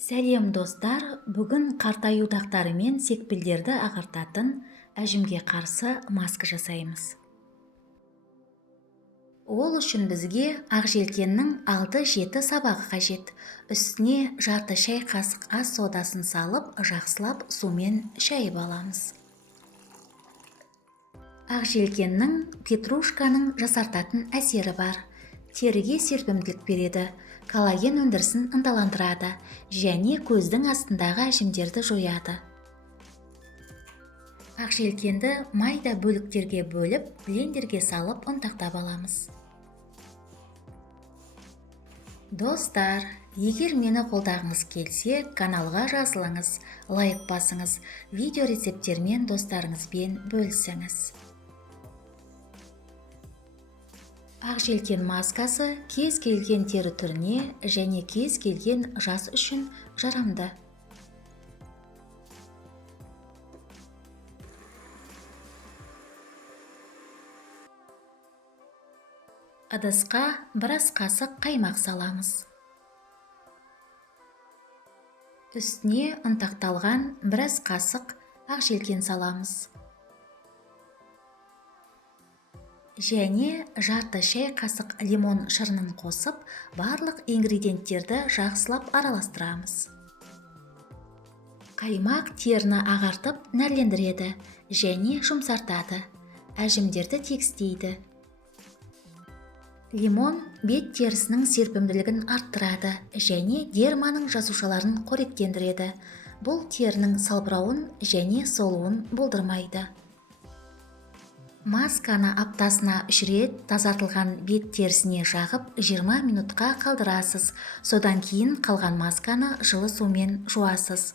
Сәлем достар, бүгін қартаю дақтары мен секпілдерді ағартатын әжімге қарсы маска жасаймыз. Ол үшін бізге ақжелкеннің 6-7 сабағы қажет. Үстіне жарты шай қасық ас содасын салып, жақсылап сумен шайып аламыз. Ақжелкеннің петрушканың жасартатын әсері бар. Теріге серпімділік береді, коллаген өндірісін ынталандырады және көздің астындағы әжімдерді жояды. Ақжелкенді майда бөліктерге бөліп, блендерге салып ұнтақтап аламыз. Достар, егер мені қолдағыңыз келсе, каналға жазылыңыз, лайк басыңыз, видео рецепттермен достарыңызбен бөлісіңіз. Ақжелкен маскасы кез келген тері түріне және кез келген жас үшін жарамды. Ыдысқа біраз қасық қаймақ саламыз. Үстіне ұнтақталған біраз қасық ақжелкен саламыз. Және жарты шай қасық лимон шырынын қосып, барлық ингредиенттерді жақсылап араластырамыз. Қаймақ теріні ағартып нәрлендіреді және жұмсартады, әжімдерді тегістейді. Лимон бет терісінің серпімділігін арттырады және дерманың жасушаларын қоректендіреді. Бұл терінің салбырауын және солуын болдырмайды. Масканы аптасына 3 рет тазартылған бет терісіне жағып 20 минутқа қалдырасыз. Содан кейін қалған масканы жылы сумен жуасыз.